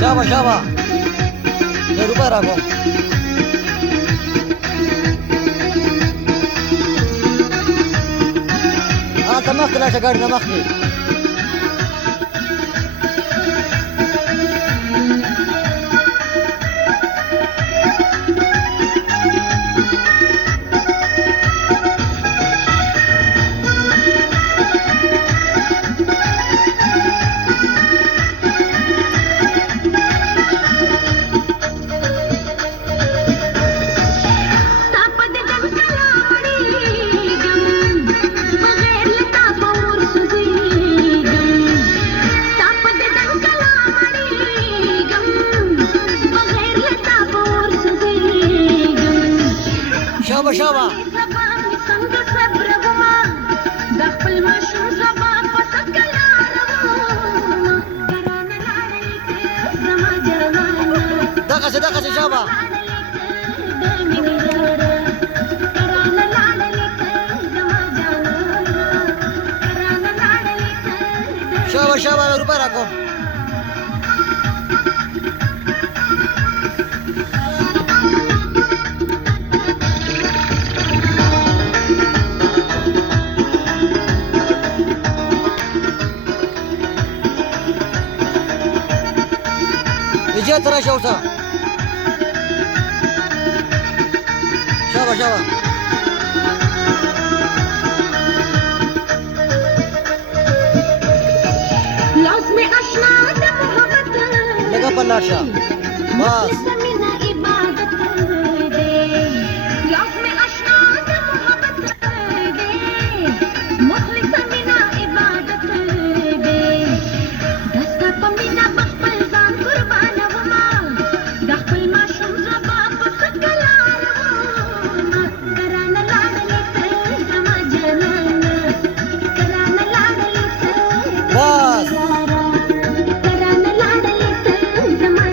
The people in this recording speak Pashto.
शाबा शाबा रुपये राखो تمخت لا شقاري تمختي شابا شابا دقسي شابا شابا شابا روپے رکھو جاء ترى شوطة شابا شابا لازم أشنا محبت لقى بلاشا باص مخلصة من عبادة دي دستا من